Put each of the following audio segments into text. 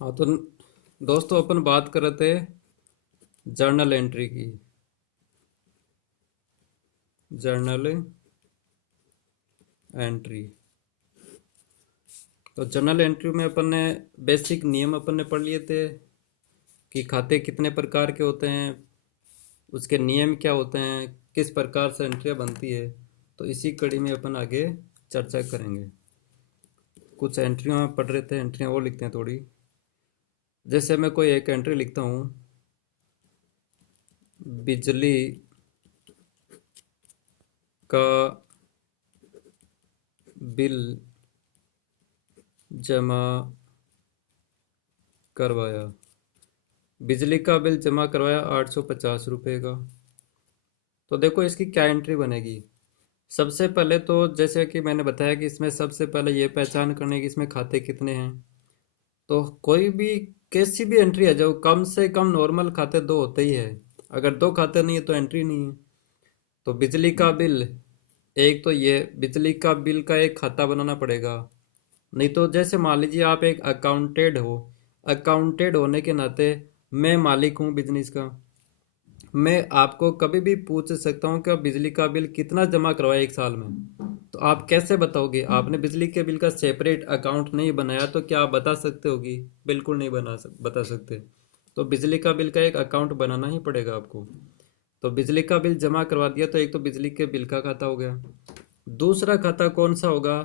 हाँ तो दोस्तों अपन बात कर रहे थे जर्नल एंट्री की। Journal entry. तो जर्नल एंट्री में अपन ने बेसिक नियम अपन ने पढ़ लिए थे कि खाते कितने प्रकार के होते हैं, उसके नियम क्या होते हैं, किस प्रकार से एंट्रियाँ बनती है। तो इसी कड़ी में अपन आगे चर्चा करेंगे। कुछ एंट्रियाँ पढ़ रहे थे, एंट्रियाँ और लिखते हैं थोड़ी। जैसे मैं कोई एक एंट्री लिखता हूँ, बिजली का बिल जमा करवाया। बिजली का बिल जमा करवाया 850 रुपये का। तो देखो इसकी क्या एंट्री बनेगी। सबसे पहले तो जैसे कि मैंने बताया कि इसमें सबसे पहले ये पहचान करने की इसमें खाते कितने हैं। तो कोई भी कैसी भी एंट्री आ जाओ, कम से कम नॉर्मल खाते दो होते ही है। अगर दो खाते नहीं है तो एंट्री नहीं है। तो बिजली का बिल, एक तो ये बिजली का बिल का एक खाता बनाना पड़ेगा। नहीं तो जैसे मान लीजिए आप एक अकाउंटेड हो, अकाउंटेड होने के नाते मैं मालिक हूँ बिजनेस का। मैं आपको कभी भी पूछ सकता हूँ कि आप बिजली का बिल कितना जमा करवाए एक साल में। तो आप कैसे बताओगे? आपने बिजली के बिल का सेपरेट अकाउंट नहीं बनाया तो क्या आप बता सकते होगी? बिल्कुल नहीं बता सकते। तो बिजली का बिल का एक अकाउंट बनाना ही पड़ेगा आपको। तो बिजली का बिल जमा करवा दिया तो एक तो बिजली के बिल का खाता हो गया। दूसरा खाता कौन सा होगा?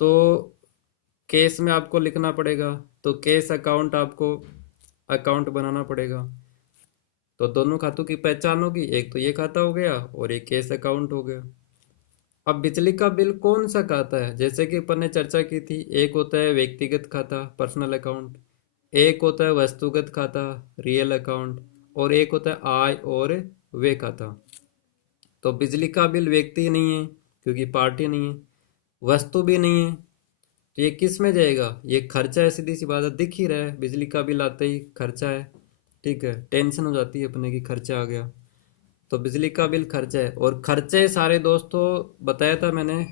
तो केस में आपको लिखना पड़ेगा। तो केस अकाउंट आपको अकाउंट बनाना पड़ेगा। तो दोनों खातों की पहचान होगी, एक तो ये खाता हो गया और एक केस अकाउंट हो गया। अब बिजली का बिल कौन सा खाता है? जैसे कि अपन ने चर्चा की थी, एक होता है व्यक्तिगत खाता पर्सनल अकाउंट, एक होता है वस्तुगत खाता रियल अकाउंट, और एक होता है आय और व्यय खाता। तो बिजली का बिल व्यक्ति नहीं है क्योंकि पार्टी नहीं है, वस्तु भी नहीं है, तो ये किस में जाएगा? ये खर्चा है, सीधी सी बात है, दिख ही रहा है बिजली का बिल आते ही खर्चा है। ठीक है, टेंशन हो जाती है अपने की खर्चा आ गया। तो बिजली का बिल खर्चा है, और खर्चे सारे दोस्तों बताया था मैंने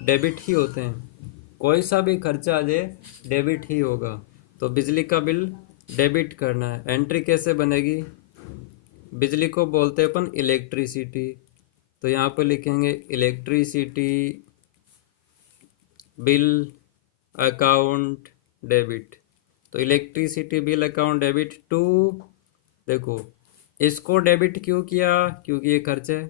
डेबिट ही होते हैं। कोई सा भी खर्चा आ जाए डेबिट ही होगा। तो बिजली का बिल डेबिट करना है। एंट्री कैसे बनेगी? बिजली को बोलते हैं अपन इलेक्ट्रिसिटी। तो यहाँ पर लिखेंगे इलेक्ट्रिसिटी बिल अकाउंट डेबिट। तो electricity bill account debit to, देखो इसको डेबिट क्यों किया? क्योंकि ये खर्च है।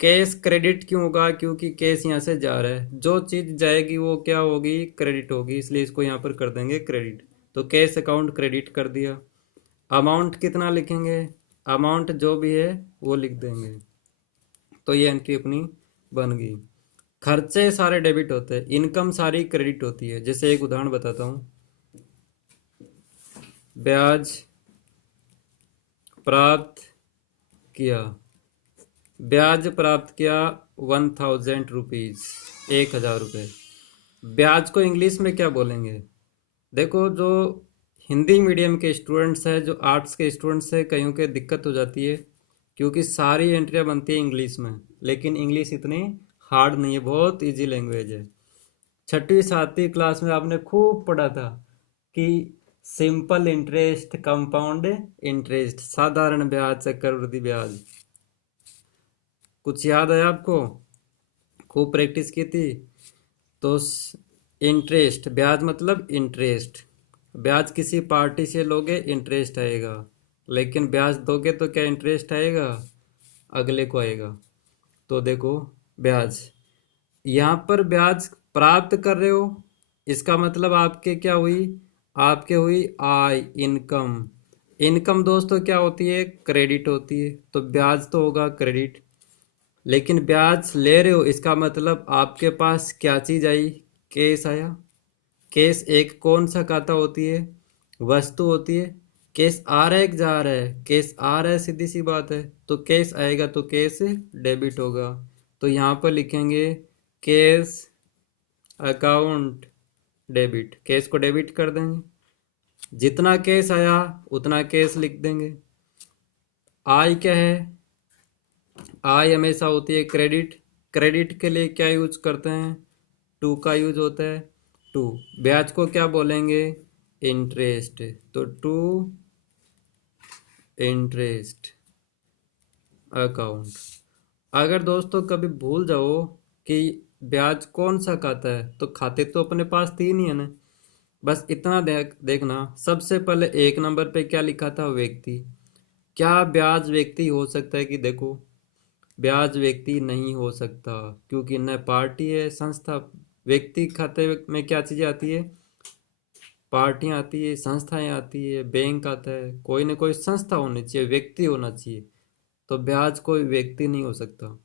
कैश क्रेडिट क्यों होगा? क्योंकि कैश यहाँ से जा रहा है, जो चीज जाएगी वो क्या होगी? क्रेडिट होगी, इसलिए इसको यहाँ पर कर देंगे क्रेडिट। तो कैश अकाउंट क्रेडिट कर दिया। अमाउंट कितना लिखेंगे? अमाउंट जो भी है वो लिख देंगे। तो ये एंट्री अपनी बन गई। खर्चे सारे डेबिट होते हैं, इनकम सारी क्रेडिट होती है। जैसे एक उदाहरण बताता हूँ, ब्याज प्राप्त किया। ब्याज प्राप्त किया 1000 रुपीज, 1000 रुपये। ब्याज को इंग्लिश में क्या बोलेंगे? देखो जो हिंदी मीडियम के स्टूडेंट्स हैं, जो आर्ट्स के स्टूडेंट्स हैं, कईयों के दिक्कत हो जाती है क्योंकि सारी एंट्रियाँ बनती है इंग्लिश में। लेकिन इंग्लिश इतनी हार्ड नहीं है, बहुत इजी लैंग्वेज है। छठी सातवीं क्लास में आपने खूब पढ़ा था कि सिंपल इंटरेस्ट, कंपाउंड इंटरेस्ट, साधारण ब्याज, चक्रवृद्धि ब्याज। कुछ याद है आपको? खूब प्रैक्टिस की थी। तो इंटरेस्ट, ब्याज मतलब इंटरेस्ट। ब्याज किसी पार्टी से लोगे इंटरेस्ट आएगा, लेकिन ब्याज दोगे तो क्या इंटरेस्ट आएगा? अगले को आएगा। तो देखो ब्याज, यहाँ पर ब्याज प्राप्त कर रहे हो, इसका मतलब आपके क्या हुई? आपके हुई आय, इनकम। इनकम दोस्तों क्या होती है? क्रेडिट होती है। तो ब्याज तो होगा क्रेडिट। लेकिन ब्याज ले रहे हो, इसका मतलब आपके पास क्या चीज आई? कैश आया। कैश एक कौन सा खाता होती है? वस्तु होती है। कैश आ रहा है कि जा रहा है? कैश आ रहा है, सीधी सी बात है। तो कैश आएगा तो कैश डेबिट होगा। तो यहाँ पर लिखेंगे कैश अकाउंट डेबिट। कैश को डेबिट कर देंगे, जितना कैश आया उतना कैश लिख देंगे। आय क्या है? आय हमेशा होती है क्रेडिट। क्रेडिट के लिए क्या यूज करते हैं? टू का यूज होता है। टू। ब्याज को क्या बोलेंगे? इंटरेस्ट, तो टू इंटरेस्ट अकाउंट। अगर दोस्तों कभी भूल जाओ कि ब्याज कौन सा खाता है, तो खाते तो अपने पास तीन ही है ना। बस इतना देखना, सबसे पहले एक नंबर पे क्या लिखा था, व्यक्ति। क्या ब्याज व्यक्ति हो सकता है? कि देखो, ब्याज व्यक्ति नहीं हो सकता, क्योंकि न पार्टी है संस्था। व्यक्ति खाते में क्या चीजें आती है? पार्टियां आती है, संस्थाएं आती है, बैंक आता है। कोई ना कोई संस्था होनी चाहिए, व्यक्ति होना चाहिए। तो ब्याज कोई व्यक्ति नहीं हो सकता।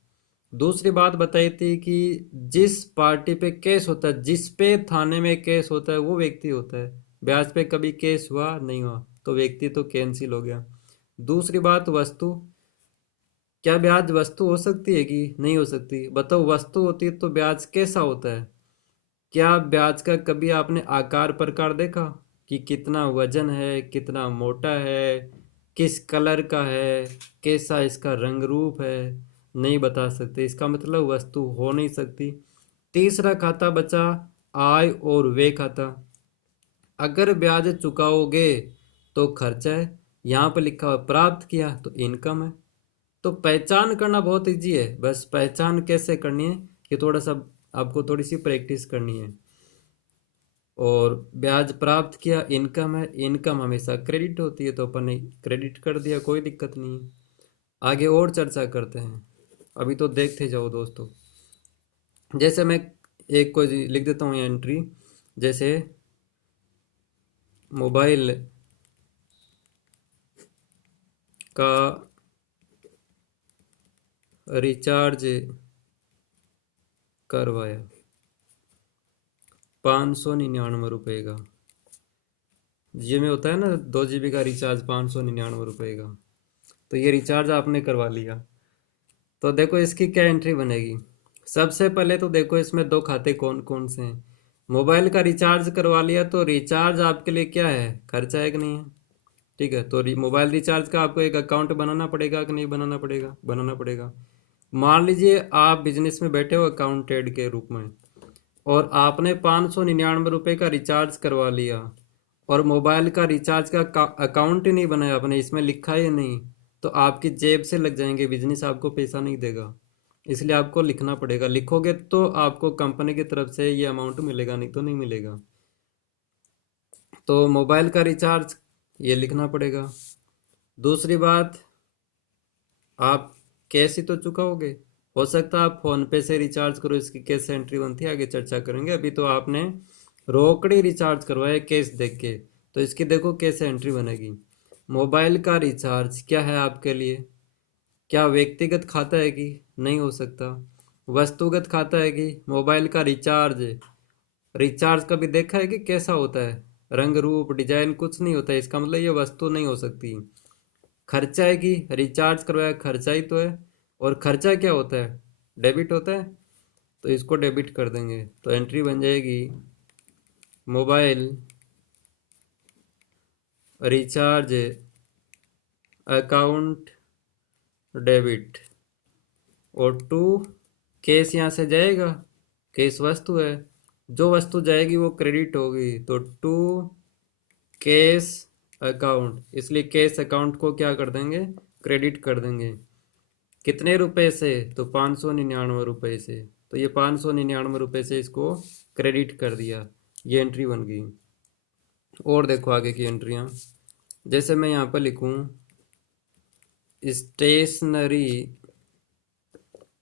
दूसरी बात बताई थी कि जिस पार्टी पे केस होता है, जिस पे थाने में केस होता है, वो व्यक्ति होता है। ब्याज पे कभी केस हुआ नहीं हुआ, तो व्यक्ति तो कैंसिल हो गया। दूसरी बात, वस्तु। क्या ब्याज वस्तु हो सकती है कि नहीं हो सकती? बताओ, वस्तु होती है तो ब्याज कैसा होता है? क्या ब्याज का कभी आपने आकार प्रकार देखा कि कितना वजन है, कितना मोटा है, किस कलर का है, कैसा इसका रंग रूप है? नहीं बता सकते, इसका मतलब वस्तु हो नहीं सकती। तीसरा खाता बचा आय और व्यय खाता। अगर ब्याज चुकाओगे तो खर्चा है, यहाँ पर लिखा हुआ प्राप्त किया तो इनकम है। तो पहचान करना बहुत इजी है, बस पहचान कैसे करनी है ये थोड़ा सा आपको थोड़ी सी प्रैक्टिस करनी है। और ब्याज प्राप्त किया, इनकम है, इनकम हमेशा क्रेडिट होती है, तो अपन ने क्रेडिट कर दिया, कोई दिक्कत नहीं है। आगे और चर्चा करते हैं, अभी तो देखते जाओ दोस्तों। जैसे मैं एक को लिख देता हूँ एंट्री, जैसे मोबाइल का रिचार्ज करवाया 599 का। जियो में होता है ना 2 GB का रिचार्ज 599 का। तो ये रिचार्ज आपने करवा लिया, तो देखो इसकी क्या एंट्री बनेगी। सबसे पहले तो देखो इसमें दो खाते कौन कौन से हैं। मोबाइल का रिचार्ज करवा लिया, तो रिचार्ज आपके लिए क्या है, खर्चा है कि नहीं है? ठीक है, तो मोबाइल रिचार्ज का आपको एक अकाउंट बनाना पड़ेगा कि नहीं बनाना पड़ेगा? बनाना पड़ेगा। मान लीजिए आप बिजनेस में बैठे हो अकाउंटेंट के रूप में, और आपने 599 का रिचार्ज करवा लिया, और मोबाइल का रिचार्ज का अकाउंट ही नहीं बनाया आपने, इसमें लिखा ही नहीं, तो आपकी जेब से लग जाएंगे, बिजनेस आपको पैसा नहीं देगा। इसलिए आपको लिखना पड़ेगा, लिखोगे तो आपको कंपनी की तरफ से ये अमाउंट मिलेगा, नहीं तो नहीं मिलेगा। तो मोबाइल का रिचार्ज ये लिखना पड़ेगा। दूसरी बात, आप कैश ही तो चुकाओगे। हो सकता है आप फोन पे से रिचार्ज करो, इसकी कैसे एंट्री बनती है आगे चर्चा करेंगे। अभी तो आपने रोकड़ी रिचार्ज करवाया कैश देख के, तो इसकी देखो कैसे एंट्री बनेगी। मोबाइल का रिचार्ज क्या है आपके लिए? क्या व्यक्तिगत खाता है कि नहीं हो सकता? वस्तुगत खाता है कि? मोबाइल का रिचार्ज, रिचार्ज कभी देखा है कि कैसा होता है? रंग रूप डिजाइन कुछ नहीं होता है, इसका मतलब ये वस्तु नहीं हो सकती। खर्चा है कि? रिचार्ज करवाया, खर्चा ही तो है। और खर्चा क्या होता है? डेबिट होता है, तो इसको डेबिट कर देंगे, तो एंट्री बन जाएगी मोबाइल रिचार्ज अकाउंट डेबिट। और टू केस यहाँ से जाएगा, केस वस्तु है, जो वस्तु जाएगी वो क्रेडिट होगी, तो टू केस अकाउंट, इसलिए केस अकाउंट को क्या कर देंगे, क्रेडिट कर देंगे। कितने रुपए से? तो 599 से। तो ये 599 से इसको क्रेडिट कर दिया, ये एंट्री बन गई। और देखो आगे की एंट्रियां, जैसे मैं यहाँ पर लिखूं स्टेशनरी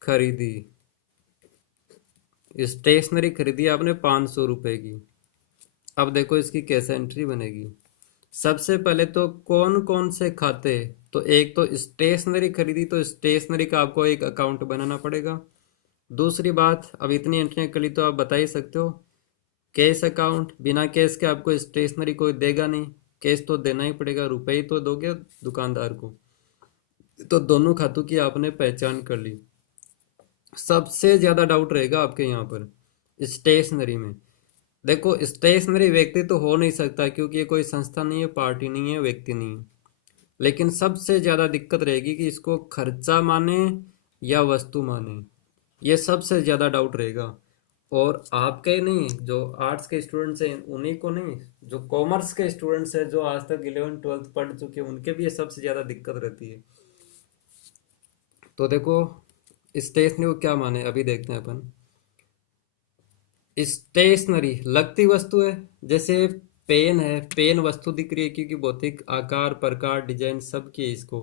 खरीदी। स्टेशनरी खरीदी आपने 500 रुपए की। अब देखो इसकी कैसे एंट्री बनेगी। सबसे पहले तो कौन कौन से खाते, तो एक तो स्टेशनरी खरीदी, तो स्टेशनरी का आपको एक अकाउंट बनाना पड़ेगा। दूसरी बात, अब इतनी एंट्रियां कर ली तो आप बता ही सकते हो, कैश अकाउंट, बिना कैश के आपको स्टेशनरी कोई देगा नहीं, कैश तो देना ही पड़ेगा, रुपए ही तो दोगे दुकानदार को। तो दोनों खातों की आपने पहचान कर ली। सबसे ज्यादा डाउट रहेगा आपके यहाँ पर स्टेशनरी में। देखो स्टेशनरी व्यक्ति तो हो नहीं सकता, क्योंकि ये कोई संस्था नहीं है, पार्टी नहीं है, व्यक्ति नहीं है। लेकिन सबसे ज्यादा दिक्कत रहेगी कि इसको खर्चा माने या वस्तु माने, ये सबसे ज्यादा डाउट रहेगा। और आपके नहीं, जो आर्ट्स के स्टूडेंट्स हैं उन्हीं को नहीं, जो कॉमर्स के स्टूडेंट्स हैं जो आज तक 11th 12th पढ़ चुके हैं उनके भी ये सबसे ज़्यादा दिक्कत रहती है। तो देखो स्टेशनरी को क्या माने अभी देखते हैं अपन। स्टेशनरी लगती वस्तु है, जैसे पेन है, पेन वस्तु दिख रही है क्योंकि भौतिक आकार प्रकार डिजाइन सब की है इसको,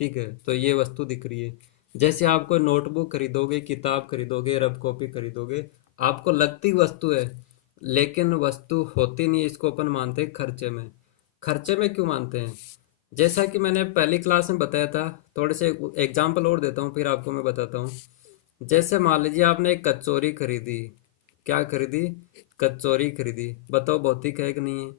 ठीक है, तो ये वस्तु दिख रही है। जैसे आप कोई नोटबुक खरीदोगे, किताब खरीदोगे, रब कॉपी खरीदोगे, आपको लगती वस्तु है, लेकिन वस्तु होती नहीं है, इसको अपन मानते हैं खर्चे में। खर्चे में क्यों मानते हैं? जैसा कि मैंने पहली क्लास में बताया था, थोड़े से एग्जाम्पल और देता हूँ फिर आपको मैं बताता हूँ। जैसे मान लीजिए आपने एक कचौरी खरीदी। क्या खरीदी? कचौरी खरीदी। बताओ भौतिक है कि नहीं है?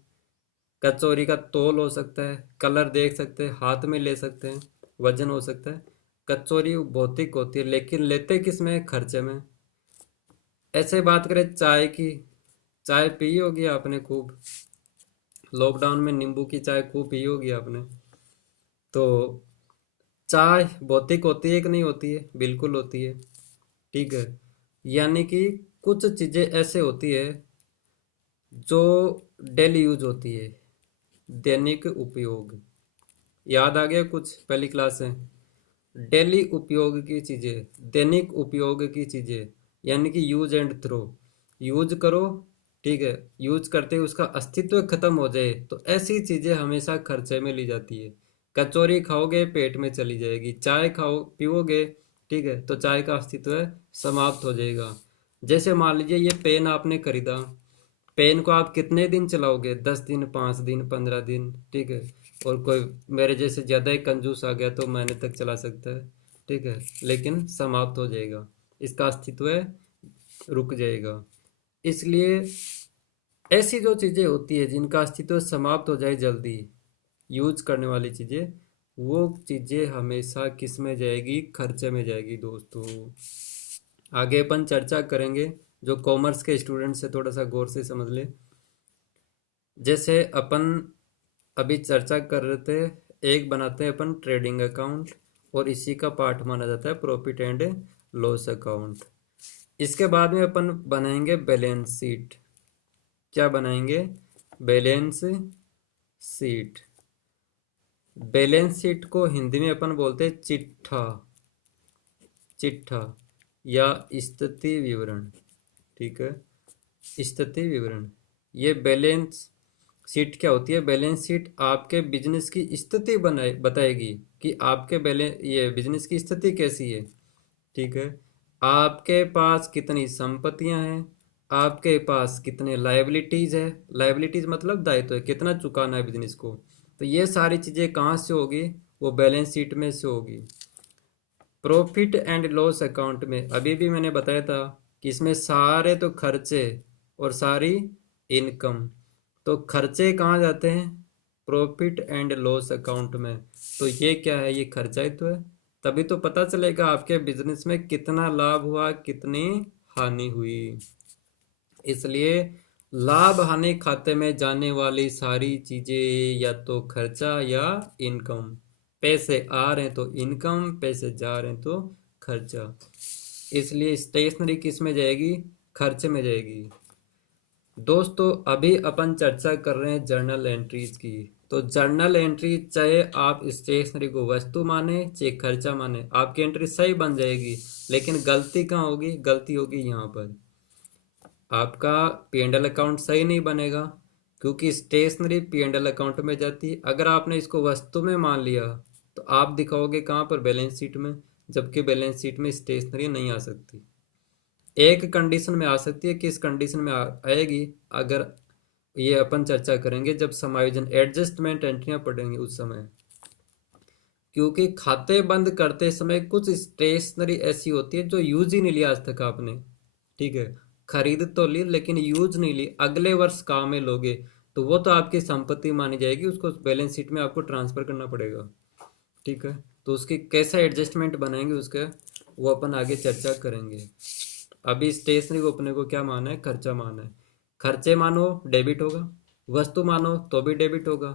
कचौरी का तोल हो सकता है, कलर देख सकते हैं, हाथ में ले सकते हैं, वजन हो सकता है। कचौरी भौतिक होती है, लेकिन लेते किस में? खर्चे में। ऐसे बात करें चाय की, चाय पी होगी आपने खूब, लॉकडाउन में नींबू की चाय खूब पी होगी आपने। तो चाय भौतिक होती है कि नहीं होती है? बिल्कुल होती है, ठीक है। यानी कि कुछ चीजें ऐसे होती है जो डेली यूज होती है, दैनिक उपयोग। याद आ गया कुछ पहली क्लास है? डेली उपयोग की चीजें, दैनिक उपयोग की चीजें, यानी कि यूज एंड थ्रो। यूज करो, ठीक है, यूज करते ही उसका अस्तित्व खत्म हो जाए तो ऐसी चीजें हमेशा खर्चे में ली जाती है। कचौरी खाओगे पेट में चली जाएगी, चाय खाओ पीओगे, ठीक है, तो चाय का अस्तित्व समाप्त हो जाएगा। जैसे मान लीजिए ये पेन आपने खरीदा, पेन को आप कितने दिन चलाओगे? 10 दिन, 5 दिन, 15 दिन, ठीक है। और कोई मेरे जैसे ज़्यादा ही कंजूस आ गया तो महीने तक चला सकता है, ठीक है, लेकिन समाप्त हो जाएगा, इसका अस्तित्व रुक जाएगा। इसलिए ऐसी जो चीज़ें होती है जिनका अस्तित्व समाप्त हो जाए जल्दी, यूज करने वाली चीज़ें, वो चीज़ें हमेशा किस में जाएगी? खर्चे में जाएगी दोस्तों। आगे अपन चर्चा करेंगे, जो कॉमर्स के स्टूडेंट्स से थोड़ा सा गौर से समझ ले। जैसे अपन अभी चर्चा कर रहे थे, एक बनाते हैं अपन ट्रेडिंग अकाउंट, और इसी का पार्ट माना जाता है प्रॉफिट एंड लॉस अकाउंट। इसके बाद में अपन बनाएंगे बैलेंस शीट। क्या बनाएंगे? Balance sheet. बैलेंस शीट को हिंदी में अपन बोलते हैं चिट्ठा, चिट्ठा या स्थिति विवरण, ठीक है, स्थिति विवरण। ये बैलेंस शीट क्या होती है? बैलेंस शीट आपके बिजनेस की स्थिति बनाए बताएगी कि आपके बैलेंस ये बिजनेस की स्थिति कैसी है, ठीक है। आपके पास कितनी संपत्तियां हैं, आपके पास कितने लायबिलिटीज है, लायबिलिटीज मतलब दायित्व है, कितना चुकाना है बिजनेस को। तो ये सारी चीजें कहाँ से होगी? वो बैलेंस शीट में से होगी। प्रॉफिट एंड लॉस अकाउंट में अभी भी मैंने बताया था कि इसमें सारे तो खर्चे और सारी इनकम। तो खर्चे कहाँ जाते हैं? प्रॉफिट एंड लॉस अकाउंट में। तो ये क्या है? ये खर्चा ही तो है। तभी तो पता चलेगा आपके बिजनेस में कितना लाभ हुआ, कितनी हानि हुई। इसलिए लाभ हानि खाते में जाने वाली सारी चीजें या तो खर्चा या इनकम। पैसे आ रहे हैं तो इनकम, पैसे जा रहे हैं तो खर्चा। इसलिए स्टेशनरी किस में जाएगी? खर्चे में जाएगी। दोस्तों अभी अपन चर्चा कर रहे हैं जर्नल एंट्रीज की। तो जर्नल एंट्री चाहे आप स्टेशनरी को वस्तु माने चाहे खर्चा माने, आपकी एंट्री सही बन जाएगी। लेकिन गलती कहाँ होगी? गलती होगी यहाँ पर, आपका P&L अकाउंट सही नहीं बनेगा, क्योंकि स्टेशनरी P&L अकाउंट में जाती है। अगर आपने इसको वस्तु में मान लिया तो आप दिखाओगे कहाँ पर? बैलेंस शीट में, जबकि बैलेंस शीट में स्टेशनरी नहीं आ सकती। एक कंडीशन में आ सकती है, किस कंडीशन में आएगी? अगर ये अपन चर्चा करेंगे जब समायोजन एडजस्टमेंट एंट्रियां पढ़ेंगे उस समय। क्योंकि खाते बंद करते समय कुछ स्टेशनरी ऐसी होती है जो यूज ही नहीं लिया आज तक आपने, ठीक है, खरीद तो ली लेकिन यूज नहीं ली, अगले वर्ष काम में लोगे, तो वो तो आपकी संपत्ति मानी जाएगी, उसको बैलेंस शीट में आपको ट्रांसफर करना पड़ेगा, ठीक है। तो उसकी कैसा एडजस्टमेंट बनाएंगे उसका, वो अपन आगे चर्चा करेंगे। अभी स्टेशनरी को अपने को क्या माना है? खर्चा माना है। खर्चे मानो डेबिट होगा, वस्तु मानो तो भी डेबिट होगा,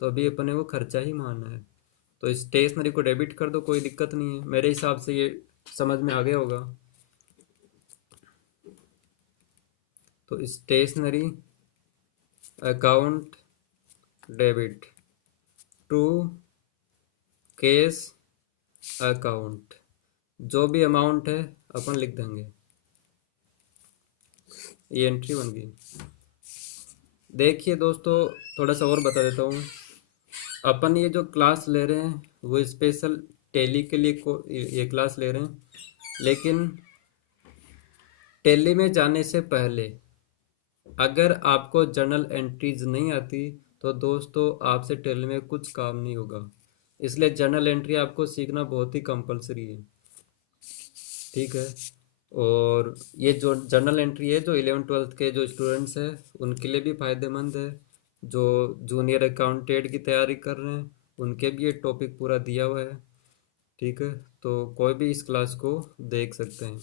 तो अभी अपने को खर्चा ही मानना है। तो स्टेशनरी को डेबिट कर दो, कोई दिक्कत नहीं है, मेरे हिसाब से ये समझ में आ गया होगा। तो stationery account debit to cash account, जो भी अमाउंट है अपन लिख देंगे। ये एंट्री बन गई। देखिए दोस्तों, थोड़ा सा और बता देता हूँ। अपन ये जो क्लास ले रहे हैं वो स्पेशल टैली के लिए ये क्लास ले रहे हैं, लेकिन टैली में जाने से पहले अगर आपको जर्नल एंट्रीज नहीं आती तो दोस्तों आपसे टैली में कुछ काम नहीं होगा। इसलिए जर्नल एंट्री आपको सीखना बहुत ही कंपलसरी है, ठीक है। और ये जो जर्नल एंट्री है जो 11th-12th के जो स्टूडेंट्स हैं उनके लिए भी फायदेमंद है। जो जूनियर अकाउंटेंट की तैयारी कर रहे हैं उनके भी ये टॉपिक पूरा दिया हुआ है, ठीक है। तो कोई भी इस क्लास को देख सकते हैं।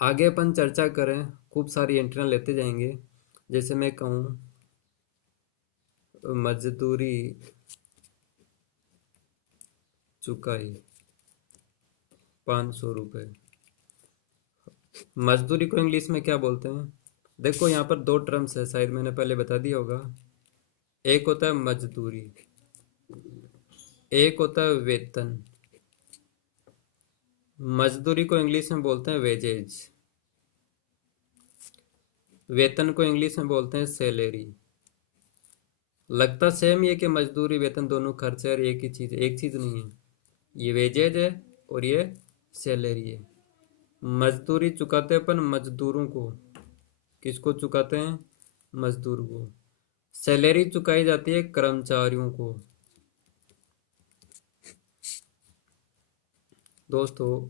आगे अपन चर्चा करें, खूब सारी एंट्रियाँ लेते जाएंगे। जैसे मैं कहूँ मजदूरी चुकाई 500 रुपये। मजदूरी को इंग्लिश में क्या बोलते हैं? देखो यहाँ पर दो टर्म्स है, शायद मैंने पहले बता दिया होगा। एक होता है मजदूरी, एक होता है वेतन। मजदूरी को इंग्लिश में बोलते हैं वेजेज, वेतन को इंग्लिश में बोलते हैं सैलरी। लगता सेम ही है कि मजदूरी वेतन दोनों खर्च है और एक ही चीज़, एक चीज़ नहीं है। ये वेजेज है और ये सैलरी है। मजदूरी चुकाते हैं अपन मजदूरों को। किसको चुकाते हैं? मजदूर को। सैलरी चुकाई जाती है कर्मचारियों को। दोस्तों,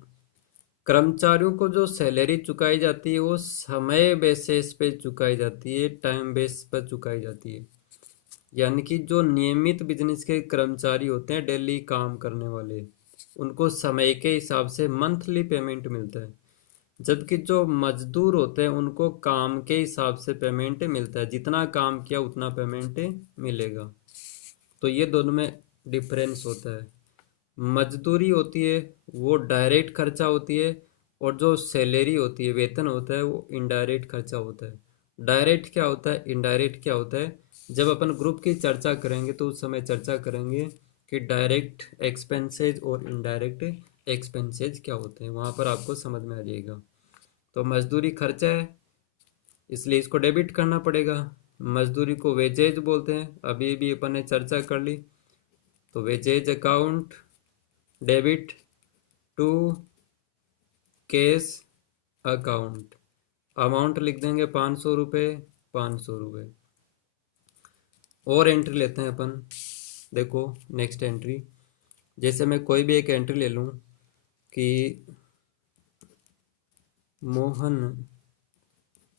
कर्मचारियों को जो सैलरी चुकाई जाती है वो समय बेसिस पे चुकाई जाती है, टाइम बेस पर चुकाई जाती है। यानी कि जो नियमित बिजनेस के कर्मचारी होते हैं, डेली काम करने वाले, उनको समय के हिसाब से मंथली पेमेंट मिलता है। जबकि जो मजदूर होते हैं उनको काम के हिसाब से पेमेंट मिलता है, जितना काम किया उतना पेमेंट मिलेगा। तो ये दोनों में डिफरेंस होता है। मजदूरी होती है वो डायरेक्ट खर्चा होती है, और जो सैलरी होती है, वेतन होता है, वो इनडायरेक्ट खर्चा होता है। डायरेक्ट क्या होता है, इनडायरेक्ट क्या होता है, जब अपन ग्रुप की चर्चा करेंगे तो उस समय चर्चा करेंगे कि डायरेक्ट एक्सपेंसेज और इनडायरेक्ट एक्सपेंसेज क्या होते हैं, वहाँ पर आपको समझ में आ जाएगा। तो मजदूरी खर्चा है, इसलिए इसको डेबिट करना पड़ेगा। मजदूरी को वेजेज बोलते हैं, अभी भी अपन ने चर्चा कर ली। तो wages account debit to cash account. Amount लिख देंगे 500 रुपये, 500 रुपये। और एंट्री लेते हैं अपन। देखो नेक्स्ट एंट्री, जैसे मैं कोई भी एक एंट्री ले लूँ कि मोहन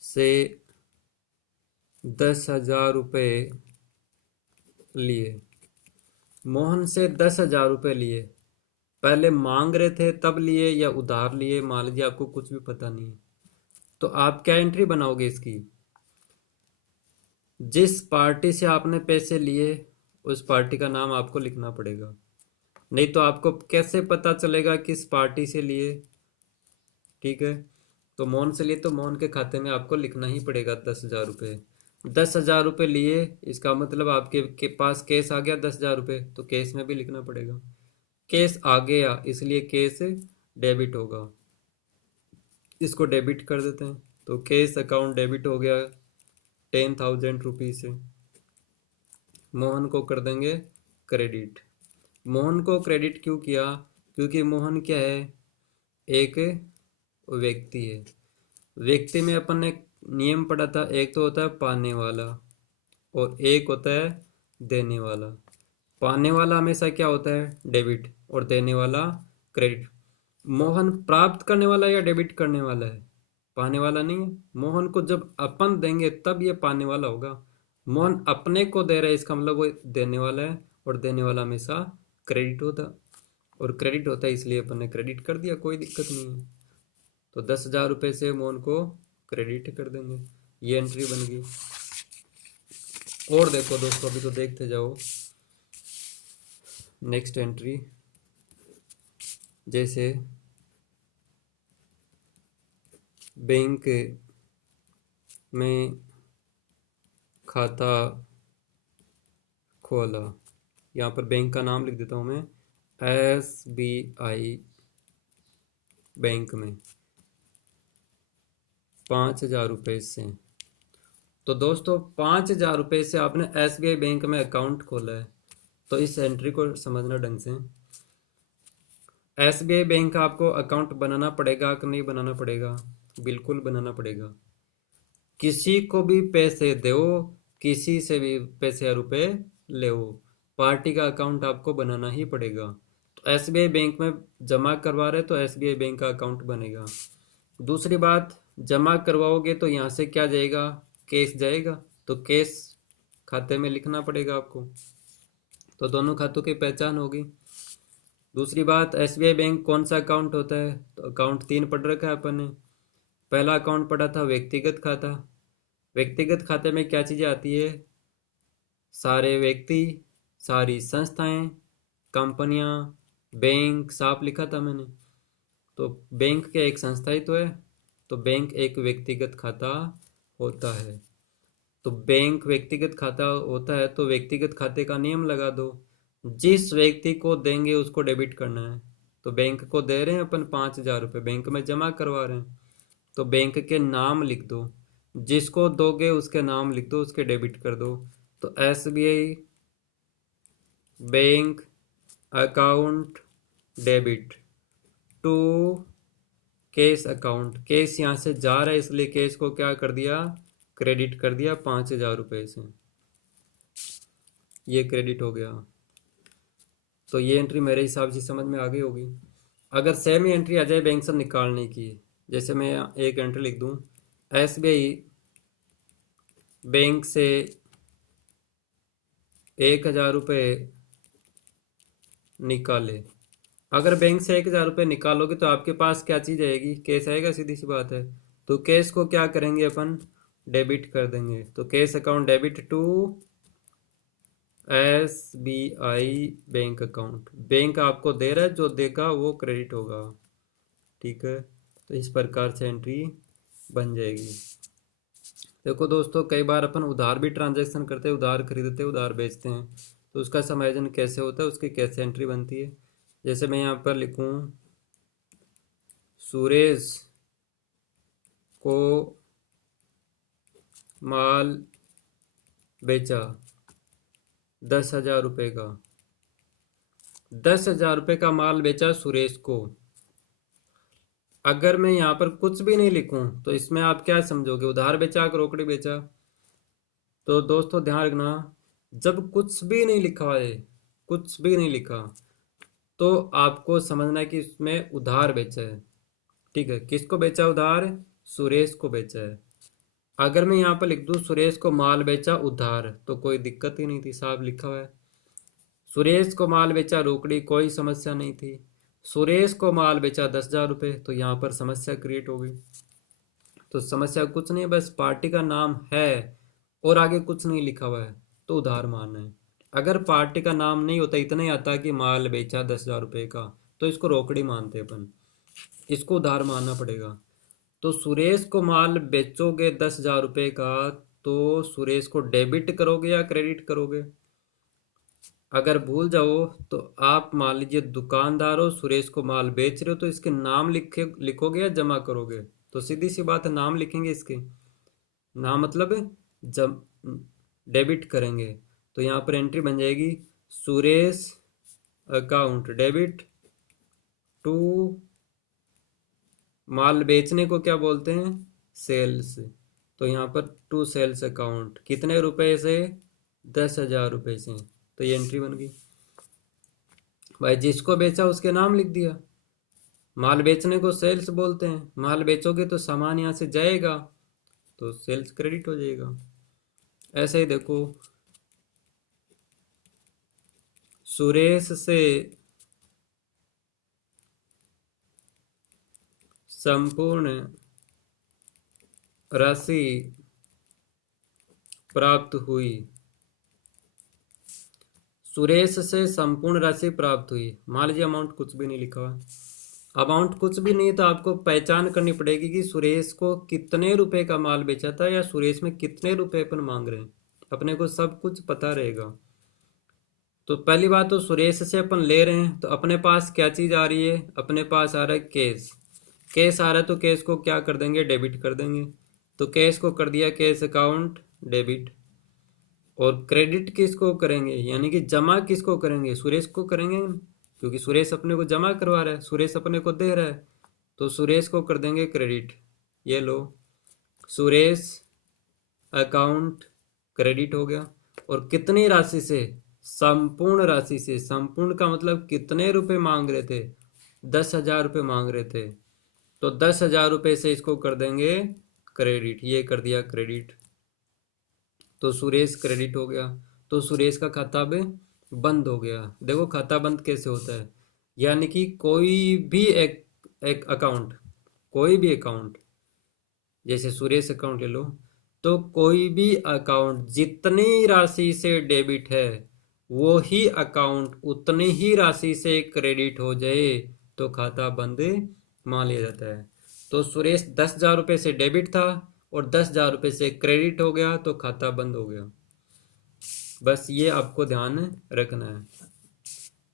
से 10,000 रुपये लिए। मोहन से 10,000 रुपये लिए, पहले मांग रहे थे तब लिए या उधार लिए, मान लीजिए आपको कुछ भी पता नहीं है, तो आप क्या एंट्री बनाओगे इसकी? जिस पार्टी से आपने पैसे लिए उस पार्टी का नाम आपको लिखना पड़ेगा। नहीं तो आपको कैसे पता चलेगा किस पार्टी से लिए, ठीक है। तो मोहन से लिए तो मोहन के खाते में आपको लिखना ही पड़ेगा 10,000 रुपये। 10,000 रुपये लिए, इसका मतलब आपके के पास कैश आ गया 10,000 रुपये, तो कैश में भी लिखना पड़ेगा। कैश आ गया इसलिए कैश डेबिट होगा, इसको डेबिट कर देते हैं। तो कैश अकाउंट डेबिट हो गया 10,000 रुपीज से। मोहन को कर देंगे क्रेडिट। मोहन को क्रेडिट क्यों किया? क्योंकि मोहन क्या है, एक व्यक्ति है। व्यक्ति में अपन ने नियम पढ़ा था, एक तो होता है पाने वाला और एक होता है देने वाला। पाने वाला हमेशा क्या होता है, डेबिट, और देने वाला क्रेडिट। मोहन प्राप्त करने वाला या डेबिट करने वाला है? पाने वाला नहीं है। मोहन को जब अपन देंगे तब ये पाने वाला होगा। मोहन अपने को दे रहा है, इसका मतलब वो देने वाला है, और देने वाला हमेशा क्रेडिट होता, और क्रेडिट होता है इसलिए अपन ने क्रेडिट कर दिया, कोई दिक्कत नहीं है। तो 10,000 रुपये से मोहन को क्रेडिट कर देंगे। ये एंट्री बन गई। और देखो दोस्तों, अभी तो देखते जाओ नेक्स्ट एंट्री। जैसे बैंक में खाता खोला। यहाँ पर बैंक का नाम लिख देता हूँ मैं, SBI बैंक में 5,000 रुपये से। तो दोस्तों 5,000 रुपये से आपने SBI बैंक में अकाउंट खोला है। तो इस एंट्री को समझना ढंग से। SBI बैंक का आपको अकाउंट बनाना पड़ेगा कि नहीं बनाना पड़ेगा? बिल्कुल बनाना पड़ेगा। किसी को भी पैसे दो, किसी से भी पैसे या रुपए ले, पार्टी का अकाउंट आपको बनाना ही पड़ेगा। तो SBI बैंक में जमा करवा रहे तो SBI बैंक का अकाउंट बनेगा। दूसरी बात, जमा करवाओगे तो यहाँ से क्या जाएगा? कैश जाएगा। तो कैश खाते में लिखना पड़ेगा आपको। तो दोनों खातों की पहचान होगी। दूसरी बात, SBI बैंक कौन सा अकाउंट होता है? तो अकाउंट 3 पढ़ रखा है अपन ने। पहला अकाउंट पढ़ा था व्यक्तिगत खाता। व्यक्तिगत खाते में क्या चीज़ें आती है? सारे व्यक्ति, सारी संस्थाएं, कंपनियां, बैंक, साफ लिखा था मैंने। तो बैंक के एक संस्था ही तो है, तो बैंक एक व्यक्तिगत खाता होता है। तो बैंक व्यक्तिगत खाता होता है तो व्यक्तिगत खाते का नियम लगा दो, जिस व्यक्ति को देंगे उसको डेबिट करना है। तो बैंक को दे रहे हैं अपन 5,000 रुपये, बैंक में जमा करवा रहे हैं, तो बैंक के नाम लिख दो, जिसको दोगे उसके नाम लिख दो, उसके डेबिट कर दो। तो SBI bank account debit to cash account. Cash यहाँ से जा रहा है इसलिए कैश को क्या कर दिया? क्रेडिट कर दिया 5,000 रुपये से। ये क्रेडिट हो गया। तो ये एंट्री मेरे हिसाब से समझ में आ गई होगी। अगर सेम ही एंट्री आ जाए बैंक से निकालने की, जैसे मैं एक एंट्री लिख दूं, SBI बैंक से 1,000 रुपये निकाले। अगर बैंक से 1,000 रुपये निकालोगे तो आपके पास क्या चीज़ आएगी? कैश आएगा, सीधी सी बात है। तो कैश को क्या करेंगे अपन? डेबिट कर देंगे। तो cash account debit to SBI bank account. Bank आपको दे रहा है, जो देगा वो क्रेडिट होगा। ठीक है, तो इस प्रकार से एंट्री बन जाएगी। देखो दोस्तों, कई बार अपन उधार भी ट्रांजैक्शन करते हैं, उधार खरीदते हैं, उधार बेचते हैं, तो उसका समायोजन कैसे होता है, उसकी कैसे एंट्री बनती है। जैसे मैं यहाँ पर लिखूँ, सुरेश को माल बेचा 10,000 रुपये का। 10,000 रुपये का माल बेचा सुरेश को। अगर मैं यहाँ पर कुछ भी नहीं लिखूं तो इसमें आप क्या समझोगे? उधार बेचा कि रोकड़ी बेचा? तो दोस्तों ध्यान रखना, जब कुछ भी नहीं लिखा है, कुछ भी नहीं लिखा, तो आपको समझना है कि इसमें उधार बेचा है। ठीक है, किसको बेचा उधार? सुरेश को बेचा है। अगर मैं यहाँ पर लिख दूँ सुरेश को माल बेचा उधार, तो कोई दिक्कत ही नहीं थी, साफ लिखा हुआ है। सुरेश को माल बेचा रोकड़ी, कोई समस्या नहीं थी। सुरेश को माल बेचा 10,000 रुपये, तो यहाँ पर समस्या क्रिएट हो गई। तो समस्या कुछ नहीं, बस पार्टी का नाम है और आगे कुछ नहीं लिखा हुआ है, तो उधार मानना है। अगर पार्टी का नाम नहीं होता, इतना ही आता कि माल बेचा 10,000 रुपये का, तो इसको रोकड़ी मानते अपन, इसको उधार मानना पड़ेगा। तो सुरेश को माल बेचोगे 10,000 रुपये का, तो सुरेश को डेबिट करोगे या क्रेडिट करोगे? अगर भूल जाओ तो आप मान लीजिए दुकानदार हो, सुरेश को माल बेच रहे हो, तो इसके नाम लिखोगे या जमा करोगे? तो सीधी सी बात है, नाम लिखेंगे इसके। नाम मतलब जम डेबिट करेंगे। तो यहाँ पर एंट्री बन जाएगी, सुरेश अकाउंट डेबिट टू, माल बेचने को क्या बोलते हैं? सेल्स। तो यहाँ पर टू सेल्स अकाउंट, कितने रुपए से? 10,000 रुपये से। तो ये एंट्री बन गई भाई। जिसको बेचा उसके नाम लिख दिया। माल बेचने को सेल्स बोलते हैं, माल बेचोगे तो सामान यहाँ से जाएगा, तो सेल्स क्रेडिट हो जाएगा। ऐसे ही देखो, सुरेश से संपूर्ण राशि प्राप्त हुई। सुरेश से संपूर्ण राशि प्राप्त हुई, मान लीजिए अमाउंट कुछ भी नहीं लिखा हुआ, अमाउंट कुछ भी नहीं, तो आपको पहचान करनी पड़ेगी कि सुरेश को कितने रुपए का माल बेचा था या सुरेश में कितने रुपए अपन मांग रहे हैं। अपने को सब कुछ पता रहेगा। तो पहली बात तो सुरेश से अपन ले रहे हैं, तो अपने पास क्या चीज आ रही है, अपने पास आ रहा है कैश। कैश आ रहा है तो कैश को क्या कर देंगे, डेबिट कर देंगे। तो कैश को कर दिया कैश अकाउंट डेबिट। और क्रेडिट किसको करेंगे, यानी कि जमा किसको करेंगे, सुरेश को करेंगे, क्योंकि सुरेश अपने को जमा करवा रहा है, सुरेश अपने को दे रहा है। तो सुरेश को कर देंगे क्रेडिट। ये लो, सुरेश अकाउंट क्रेडिट हो गया। और कितनी राशि से, संपूर्ण राशि से। संपूर्ण का मतलब कितने रुपए मांग रहे थे, 10,000 रुपये मांग रहे थे। तो 10,000 रुपये से इसको कर देंगे क्रेडिट। ये कर दिया क्रेडिट। तो सुरेश क्रेडिट हो गया। तो सुरेश का खाता अब बंद हो गया। देखो खाता बंद कैसे होता है, यानी कि कोई भी एक अकाउंट, कोई भी अकाउंट, जैसे सुरेश अकाउंट ले लो, तो कोई भी अकाउंट जितनी राशि से डेबिट है वो ही अकाउंट उतनी ही राशि से क्रेडिट हो जाए तो खाता बंद मान लिया जाता है। तो सुरेश 10,000 रुपये से डेबिट था और 10,000 रुपये से क्रेडिट हो गया तो खाता बंद हो गया। बस ये आपको ध्यान रखना है।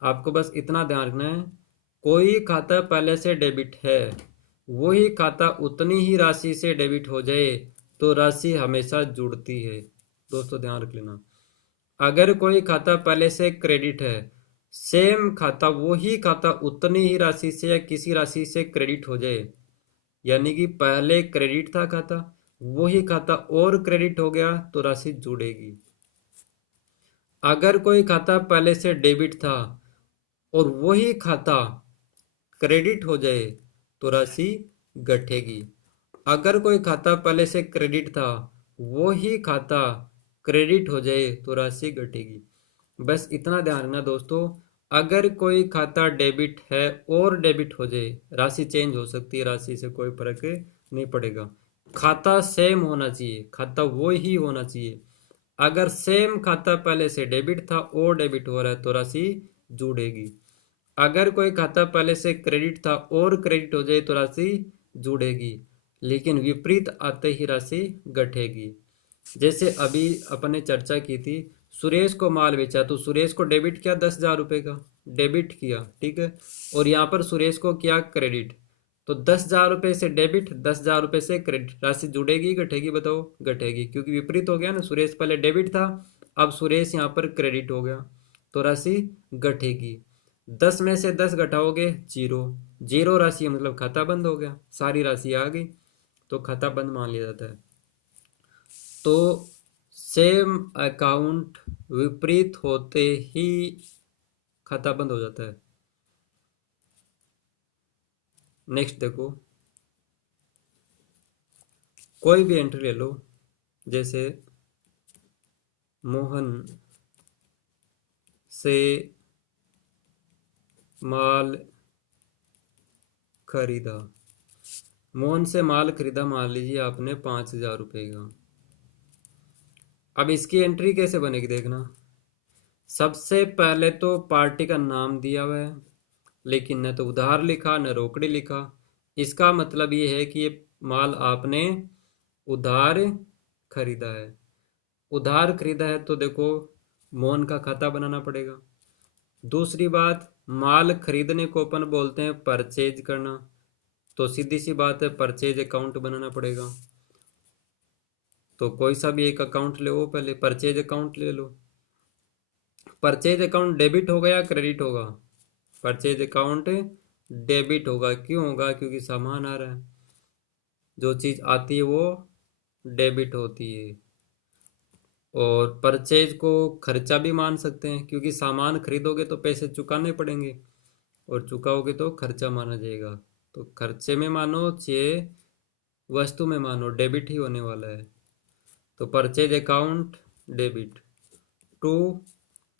आपको बस इतना ध्यान रखना है, कोई खाता पहले से डेबिट है वही खाता उतनी ही राशि से डेबिट हो जाए तो राशि हमेशा जुड़ती है। दोस्तों ध्यान रख लेना। अगर कोई खाता पहले से क्रेडिट है, सेम खाता वही खाता उतनी ही राशि से या किसी राशि से क्रेडिट हो जाए, यानी कि पहले क्रेडिट था खाता, वही खाता और क्रेडिट हो गया तो राशि जुड़ेगी। अगर कोई खाता पहले से डेबिट था और वही खाता क्रेडिट हो जाए तो राशि घटेगी। अगर कोई खाता पहले से क्रेडिट था वही खाता क्रेडिट हो जाए तो राशि घटेगी। बस इतना ध्यान रखना दोस्तों। अगर कोई खाता डेबिट है और डेबिट हो जाए, राशि चेंज हो सकती है, राशि से कोई फर्क नहीं पड़ेगा। खाता सेम होना चाहिए, खाता वो ही होना चाहिए। अगर सेम खाता पहले से डेबिट था और डेबिट हो रहा है तो राशि जुड़ेगी। अगर कोई खाता पहले से क्रेडिट था और क्रेडिट हो जाए तो राशि जुड़ेगी, लेकिन विपरीत आते ही राशि घटेगी। जैसे अभी अपने चर्चा की थी, सुरेश को माल बेचा तो सुरेश को डेबिट किया 10,000 रुपये का, डेबिट किया, ठीक है। और यहाँ पर सुरेश को किया क्रेडिट। तो 10,000 रुपये से डेबिट, 10,000 रुपये से क्रेडिट, राशि जुड़ेगी घटेगी, बताओ। घटेगी, क्योंकि विपरीत हो गया ना, सुरेश पहले डेबिट था, अब सुरेश यहाँ पर क्रेडिट हो गया तो राशि घटेगी। 10 में से 10 घटाओगे, जीरो। जीरो राशि है मतलब खाता बंद हो गया, सारी राशि आ गई तो खाता बंद मान लिया जाता है। तो सेम अकाउंट विपरीत होते ही खाता बंद हो जाता है। नेक्स्ट देखो, कोई भी एंट्री ले लो, जैसे मोहन से माल खरीदा। मोहन से माल खरीदा, मान लीजिए आपने 5,000 रुपये का। अब इसकी एंट्री कैसे बनेगी देखना। सबसे पहले तो पार्टी का नाम दिया हुआ है, लेकिन न तो उधार लिखा न रोकड़ी लिखा। इसका मतलब ये है कि ये माल आपने उधार खरीदा है। उधार खरीदा है तो देखो मोहन का खाता बनाना पड़ेगा। दूसरी बात, माल खरीदने को अपन बोलते हैं परचेज करना, तो सीधी सी बात है परचेज अकाउंट बनाना पड़ेगा। तो कोई सा भी एक अकाउंट ले, वो पहले परचेज अकाउंट ले लो। परचेज अकाउंट डेबिट होगा या क्रेडिट होगा, परचेज अकाउंट डेबिट होगा। क्यों होगा, क्योंकि सामान आ रहा है, जो चीज आती है वो डेबिट होती है। और परचेज को खर्चा भी मान सकते हैं, क्योंकि सामान खरीदोगे तो पैसे चुकाने पड़ेंगे और चुकाओगे तो खर्चा माना जाएगा। तो खर्चे में मानो चाहे वस्तु में मानो, डेबिट ही होने वाला है। तो purchase account debit to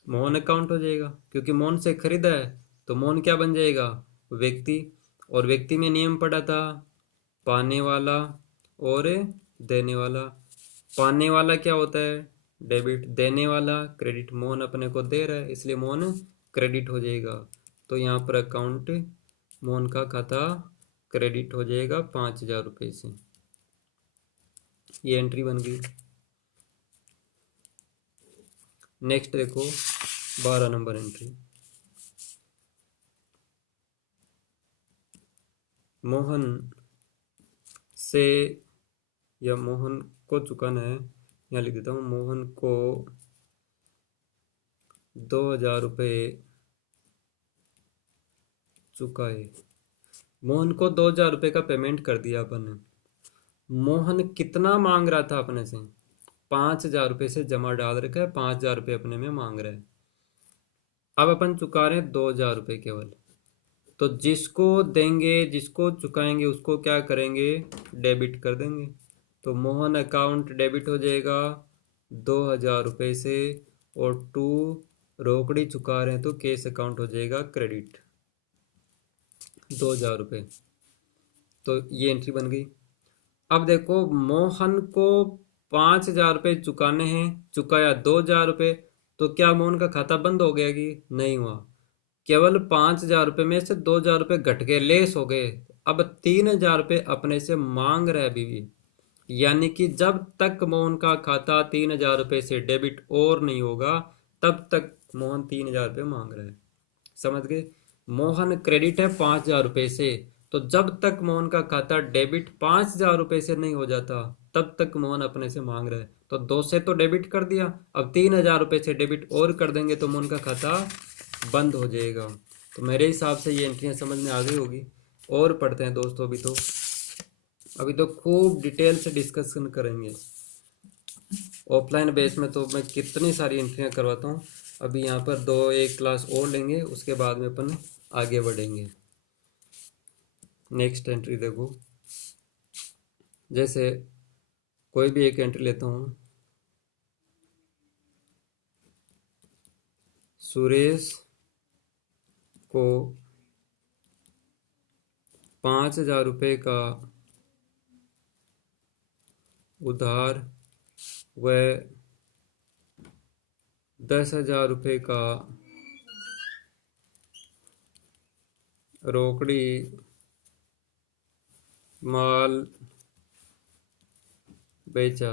Mohan account हो जाएगा, क्योंकि मोहन से खरीदा है तो मोहन क्या बन जाएगा, व्यक्ति। और व्यक्ति में नियम पड़ा था पाने वाला और देने वाला। पाने वाला क्या होता है, डेबिट। देने वाला क्रेडिट। मोहन अपने को दे रहा है इसलिए मोहन क्रेडिट हो जाएगा। तो यहाँ पर अकाउंट मोहन का खाता क्रेडिट हो जाएगा 5,000 रुपये से। ये एंट्री बन गई। नेक्स्ट देखो 12 नंबर एंट्री। मोहन से, या मोहन को चुकाना है, यहाँ लिख देता हूँ, मोहन को 2,000 रुपये चुकाए। मोहन को 2,000 रुपये का पेमेंट कर दिया अपन ने। मोहन कितना मांग रहा था अपने से? 5,000 रुपये से जमा डाल रखा है, 5,000 रुपये अपने में मांग रहा है। अब अपन चुका रहे हैं 2,000 रुपये केवल। तो जिसको देंगे, जिसको चुकाएंगे, उसको क्या करेंगे? डेबिट कर देंगे। तो मोहन अकाउंट डेबिट हो जाएगा 2,000 रुपये से, और टू रोकड़ी चुका रहे हैं तो कैश अकाउंट हो जाएगा क्रेडिट 2,000 रुपये। तो ये एंट्री बन गई। अब देखो मोहन को 5,000 रुपये चुकाने हैं, चुकाया 2,000 रुपये, तो क्या मोहन का खाता बंद हो गया? कि नहीं हुआ। केवल 5,000 रुपये में से 2,000 रुपये घट गए, लेस हो गए। अब 3,000 रुपये अपने से मांग रहा है अभी भी। यानी कि जब तक मोहन का खाता 3,000 रुपये से डेबिट और नहीं होगा, तब तक मोहन 3,000 रुपये मांग रहा है। समझ गए? मोहन क्रेडिट है 5,000 रुपये से, तो जब तक मोहन का खाता डेबिट 5,000 रुपये से नहीं हो जाता, तब तक मोहन अपने से मांग रहा है। तो 2 से तो डेबिट कर दिया, अब 3,000 रुपये से डेबिट और कर देंगे तो मोहन का खाता बंद हो जाएगा। तो मेरे हिसाब से ये एंट्रियाँ समझ में आ गई होगी। और पढ़ते हैं दोस्तों। अभी तो खूब डिटेल से डिस्कशन करेंगे। ऑफलाइन बेस में तो मैं कितनी सारी एंट्रियाँ करवाता हूँ। अभी यहाँ पर 1 क्लास और लेंगे, उसके बाद में अपन आगे बढ़ेंगे। नेक्स्ट एंट्री देखो, जैसे कोई भी एक एंट्री लेता हूँ। सुरेश को 5,000 रुपये का उधार व 10,000 रुपये का रोकड़ी माल बेचा।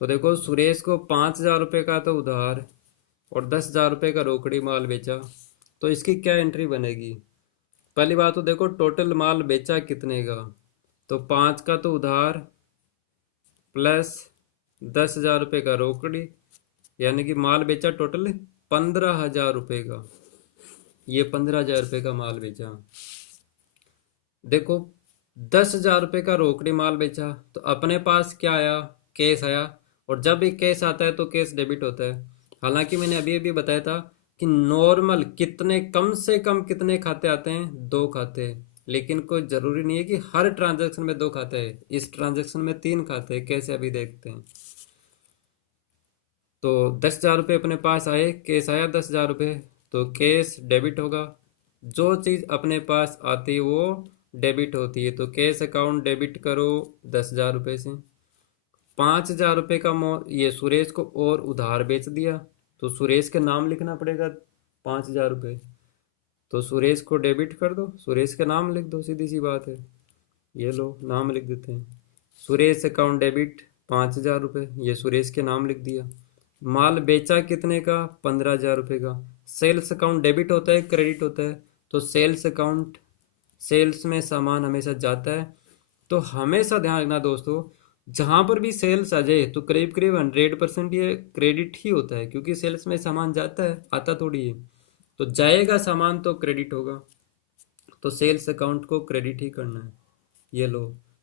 तो देखो सुरेश को 5,000 रुपये का तो उधार और 10,000 रुपये का रोकड़ी माल बेचा। तो इसकी क्या एंट्री बनेगी? पहली बात तो देखो टोटल माल बेचा कितने का? तो 5 का तो उधार प्लस 10,000 रुपये का रोकड़ी, यानी कि माल बेचा टोटल 15,000 रुपये का। ये 15,000 रुपये का माल बेचा। देखो 10,000 रुपये का रोकड़ी माल बेचा, तो अपने पास क्या आया? कैश आया। और जब भी कैश आता है तो कैश डेबिट होता है। हालांकि मैंने अभी अभी बताया था कि नॉर्मल कितने, कम से कम कितने खाते आते हैं? 2 खाते। लेकिन कोई ज़रूरी नहीं है कि हर ट्रांजैक्शन में 2 खाते हैं। इस ट्रांजैक्शन में 3 खाते हैं। कैसे? अभी देखते हैं। तो 10,000 रुपये अपने पास आए, कैश आया 10,000 रुपये, तो कैश डेबिट होगा। जो चीज़ अपने पास आती है वो डेबिट होती है। तो कैश अकाउंट डेबिट करो 10,000 रुपये से। 5,000 रुपये का ये सुरेश को और उधार बेच दिया, तो सुरेश के नाम लिखना पड़ेगा 5,000 रुपये। तो सुरेश को डेबिट कर दो, सुरेश का नाम लिख दो, सीधी सी बात है। ये लो नाम लिख देते हैं, सुरेश अकाउंट डेबिट 5,000 रुपये, ये सुरेश के नाम लिख दिया। माल बेचा कितने का? 15,000 रुपये का। सेल्स अकाउंट डेबिट होता है क्रेडिट होता है? तो सेल्स अकाउंट, सेल्स में सामान हमेशा जाता है। तो हमेशा ध्यान रखना दोस्तों, जहाँ पर भी सेल्स आ जाए तो करीब करीब 100% ये क्रेडिट ही होता है, क्योंकि सेल्स में सामान जाता है, आता थोड़ी है। तो जाएगा सामान तो क्रेडिट होगा। तो सेल्स अकाउंट को क्रेडिट ही करना है। ये लो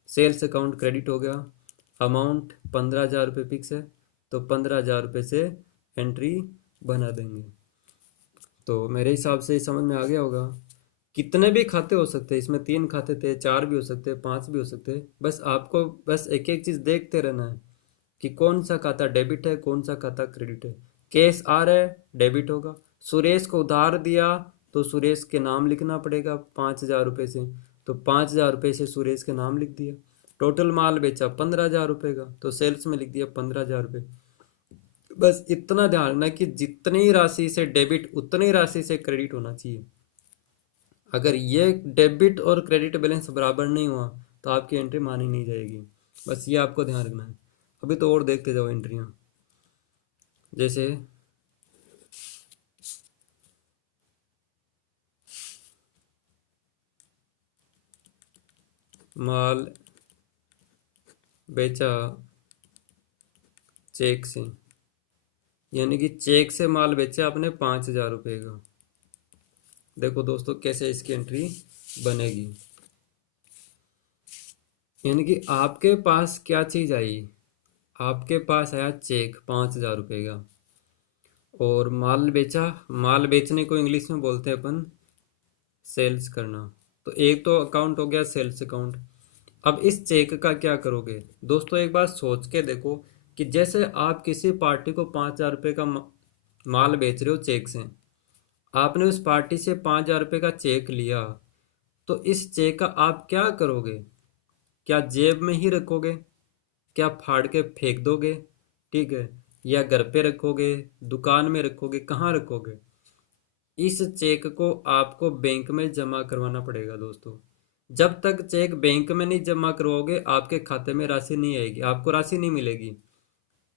सेल्स अकाउंट क्रेडिट हो गया। अमाउंट 15,000 रुपये फिक्स है, तो 15,000 रुपये से एंट्री बना देंगे। तो मेरे हिसाब से समझ में आ गया होगा। कितने भी खाते हो सकते हैं इसमें, 3 खाते थे, 4 भी हो सकते हैं, 5 भी हो सकते हैं। बस आपको बस एक एक चीज़ देखते रहना है कि कौन सा खाता डेबिट है, कौन सा खाता क्रेडिट है। कैश आ रहा है डेबिट होगा। सुरेश को उधार दिया तो सुरेश के नाम लिखना पड़ेगा 5,000 रुपये से, तो 5,000 रुपये से सुरेश के नाम लिख दिया। टोटल माल बेचा 15,000 रुपये का, तो सेल्स में लिख दिया 15,000 रुपये। बस इतना ध्यान रखना कि जितनी राशि से डेबिट उतनी राशि से क्रेडिट होना चाहिए। अगर ये डेबिट और क्रेडिट बैलेंस बराबर नहीं हुआ तो आपकी एंट्री मानी नहीं जाएगी। बस ये आपको ध्यान रखना है। अभी तो और देखते जाओ एंट्रियाँ। जैसे माल बेचा चेक से, यानी कि चेक से माल बेचा आपने 5,000 रुपये का। देखो दोस्तों कैसे इसकी एंट्री बनेगी। यानी कि आपके पास क्या चीज़ आई, आपके पास आया चेक 5,000 रुपये का, और माल बेचा। माल बेचने को इंग्लिश में बोलते हैं अपन सेल्स करना। तो एक तो अकाउंट हो गया सेल्स अकाउंट। अब इस चेक का क्या करोगे दोस्तों, एक बार सोच के देखो कि जैसे आप किसी पार्टी को 5,000 रुपये का माल बेच रहे हो चेक से, आपने उस पार्टी से 5,000 रुपये का चेक लिया, तो इस चेक का आप क्या करोगे? क्या जेब में ही रखोगे? क्या फाड़ के फेंक दोगे? ठीक है। या घर पे रखोगे, दुकान में रखोगे, कहाँ रखोगे? इस चेक को आपको बैंक में जमा करवाना पड़ेगा दोस्तों। जब तक चेक बैंक में नहीं जमा करवाओगे आपके खाते में राशि नहीं आएगी, आपको राशि नहीं मिलेगी।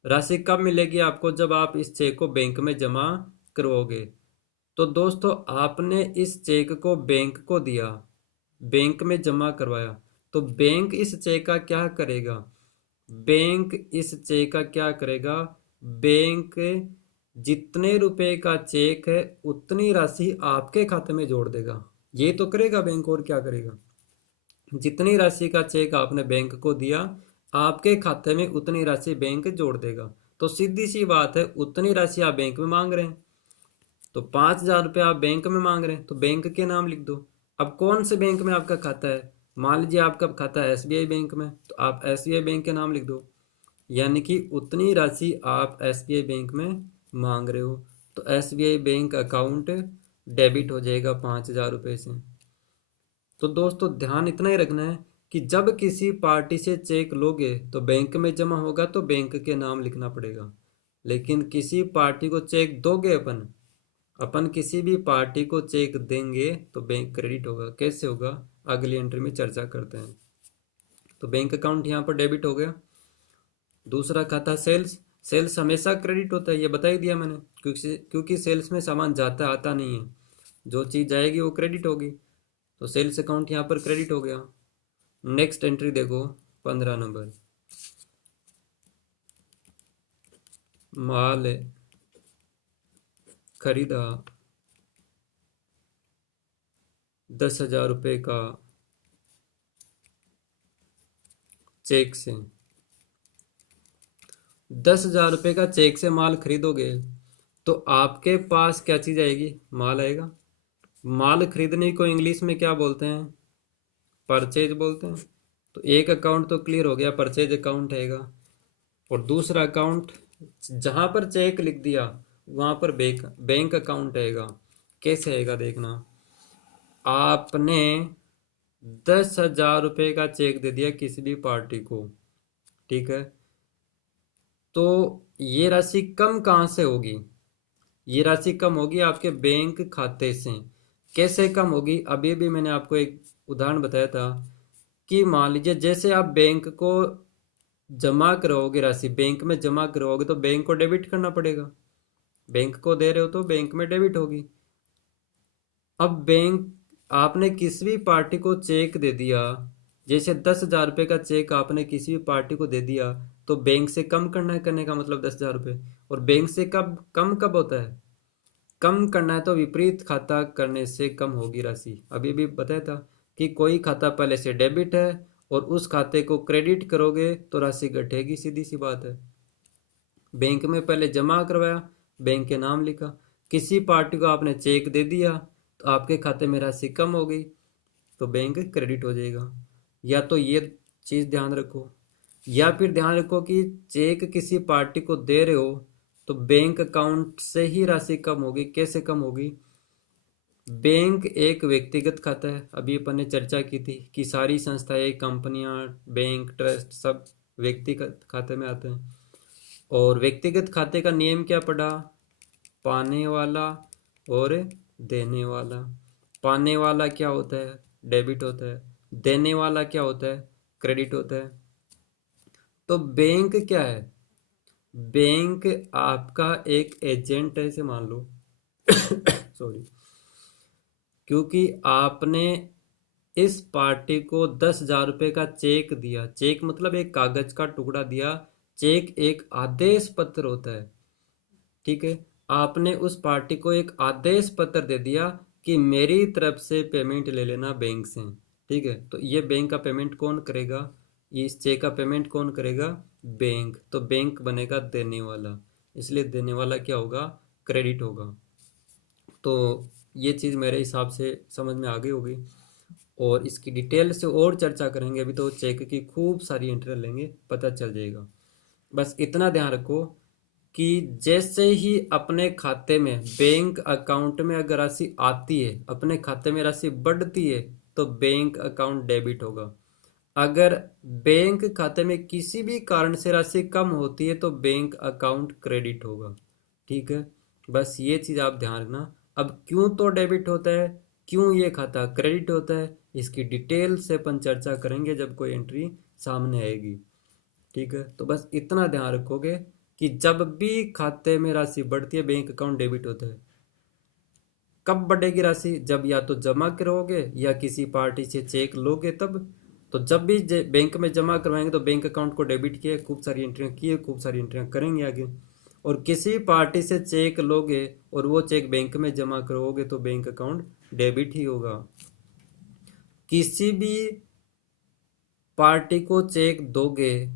राशि कब मिलेगी आपको? जब आप इस चेक को बैंक में जमा करवाओगे। तो दोस्तों आपने इस चेक को बैंक को दिया, बैंक में जमा करवाया, तो बैंक इस चेक का क्या करेगा? बैंक इस चेक का क्या करेगा? बैंक जितने रुपए का चेक है उतनी राशि आपके खाते में जोड़ देगा। ये तो करेगा बैंक, और क्या करेगा? जितनी राशि का चेक आपने बैंक को दिया, आपके खाते में उतनी राशि बैंक जोड़ देगा। तो सीधी सी बात है, उतनी राशि आप बैंक में मांग रहे हैं, तो 5,000 रुपये आप बैंक में मांग रहे हैं, तो बैंक के नाम लिख दो। अब कौन से बैंक में आपका खाता है? मान लीजिए आपका खाता है एसबीआई बैंक में, तो आप एसबीआई बैंक के नाम लिख दो। यानी कि उतनी राशि आप एसबीआई बैंक में मांग रहे हो, तो एसबीआई बैंक अकाउंट डेबिट हो जाएगा 5,000 रुपये से। तो दोस्तों ध्यान इतना ही रखना है कि जब किसी पार्टी से चेक लोगे तो बैंक में जमा होगा तो बैंक के नाम लिखना पड़ेगा। लेकिन किसी पार्टी को चेक दोगे, अपन अपन किसी भी पार्टी को चेक देंगे तो बैंक क्रेडिट होगा। कैसे होगा, अगली एंट्री में चर्चा करते हैं। तो बैंक अकाउंट यहाँ पर डेबिट हो गया। दूसरा खाता सेल्स। सेल्स हमेशा क्रेडिट होता है, ये बता ही दिया मैंने, क्योंकि सेल्स में सामान जाता आता नहीं है, जो चीज़ जाएगी वो क्रेडिट होगी। तो सेल्स अकाउंट यहाँ पर क्रेडिट हो गया। नेक्स्ट एंट्री देखो, 15 नंबर। माल खरीदा 10,000 रुपये का चेक से। 10,000 रुपये का चेक से माल खरीदोगे तो आपके पास क्या चीज़ आएगी? माल आएगा। माल खरीदने को इंग्लिश में क्या बोलते हैं? परचेज बोलते हैं। तो एक अकाउंट तो क्लियर हो गया, परचेज अकाउंट आएगा। और दूसरा अकाउंट, जहां पर चेक लिख दिया वहां पर बैंक बैंक अकाउंट आएगा। कैसे आएगा देखना, आपने 10,000 रुपये का चेक दे दिया किसी भी पार्टी को, ठीक है, तो ये राशि कम कहाँ से होगी? ये राशि कम होगी आपके बैंक खाते से। कैसे कम होगी? अभी भी मैंने आपको एक उदाहरण बताया था कि मान लीजिए जैसे आप बैंक को जमा कराओगे, राशि बैंक में जमा कराओगे तो बैंक को डेबिट करना पड़ेगा। बैंक को दे रहे हो तो बैंक में डेबिट होगी। अब बैंक, आपने किसी भी पार्टी को चेक दे दिया, जैसे 10,000 रुपये का चेक आपने किसी भी पार्टी को दे दिया, तो बैंक से कम करना है, करने का मतलब 10,000 रुपये। और बैंक से कब कम कब होता है? कम करना है तो विपरीत खाता करने से कम होगी राशि। अभी भी बताया था कि कोई खाता पहले से डेबिट है और उस खाते को क्रेडिट करोगे तो राशि घटेगी, सीधी सी बात है। बैंक में पहले जमा करवाया, बैंक के नाम लिखा, किसी पार्टी को आपने चेक दे दिया तो आपके खाते में राशि कम हो गई तो बैंक क्रेडिट हो जाएगा। या तो ये चीज़ ध्यान रखो, या फिर ध्यान रखो कि चेक किसी पार्टी को दे रहे हो तो बैंक अकाउंट से ही राशि कम होगी। कैसे कम होगी? बैंक एक व्यक्तिगत खाता है, अभी अपन ने चर्चा की थी कि सारी संस्थाएं, कंपनियां, बैंक, ट्रस्ट सब व्यक्तिगत खाते में आते हैं। और व्यक्तिगत खाते का नियम क्या पढ़ा? पाने वाला और देने वाला। पाने वाला क्या होता है? डेबिट होता है। देने वाला क्या होता है? क्रेडिट होता है। तो बैंक क्या है? बैंक आपका एक एजेंट है, इसे मान लो। सॉरी। क्योंकि आपने इस पार्टी को 10,000 रुपये का चेक दिया। चेक मतलब एक कागज का टुकड़ा दिया। चेक एक आदेश पत्र होता है। ठीक है। आपने उस पार्टी को एक आदेश पत्र दे दिया कि मेरी तरफ से पेमेंट ले लेना बैंक से। ठीक है। तो ये बैंक का पेमेंट कौन करेगा? ये इस चेक का पेमेंट कौन करेगा? बैंक। तो बैंक बनेगा देने वाला। इसलिए देने वाला क्या होगा? क्रेडिट होगा। तो ये चीज़ मेरे हिसाब से समझ में आ गई होगी। और इसकी डिटेल से और चर्चा करेंगे। अभी तो चेक की खूब सारी एंट्री लेंगे, पता चल जाएगा। बस इतना ध्यान रखो कि जैसे ही अपने खाते में, बैंक अकाउंट में अगर राशि आती है, अपने खाते में राशि बढ़ती है, तो बैंक अकाउंट डेबिट होगा। अगर बैंक खाते में किसी भी कारण से राशि कम होती है तो बैंक अकाउंट क्रेडिट होगा। ठीक है। बस ये चीज़ आप ध्यान रखना। अब क्यों तो डेबिट होता है, क्यों ये खाता क्रेडिट होता है, इसकी डिटेल से अपन चर्चा करेंगे जब कोई एंट्री सामने आएगी। ठीक है। तो बस इतना ध्यान रखोगे कि जब भी खाते में राशि बढ़ती है बैंक अकाउंट डेबिट होता है। कब बढ़ेगी राशि? जब या तो जमा करोगे या किसी पार्टी से चेक लोगे तब। तो जब भी बैंक में जमा करवाएंगे तो बैंक अकाउंट को डेबिट किए, खूब सारी एंट्रियां किए, खूब सारी एंट्रियां करेंगे आगे। और किसी पार्टी से चेक लोगे और वो चेक बैंक में जमा करोगे तो बैंक अकाउंट डेबिट ही होगा। किसी भी पार्टी को चेक दोगे,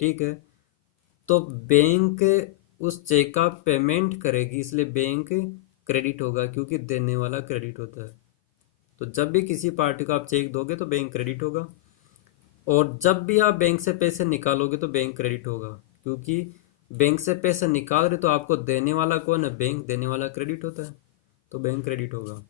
ठीक है, तो बैंक उस चेक का पेमेंट करेगी, इसलिए बैंक क्रेडिट होगा, क्योंकि देने वाला क्रेडिट होता है। तो जब भी किसी पार्टी को आप चेक दोगे तो बैंक क्रेडिट होगा। और जब भी आप बैंक से पैसे निकालोगे तो बैंक क्रेडिट होगा, क्योंकि बैंक से पैसे निकाल रहे तो आपको देने वाला कौन है? बैंक। देने वाला क्रेडिट होता है, तो बैंक क्रेडिट होगा।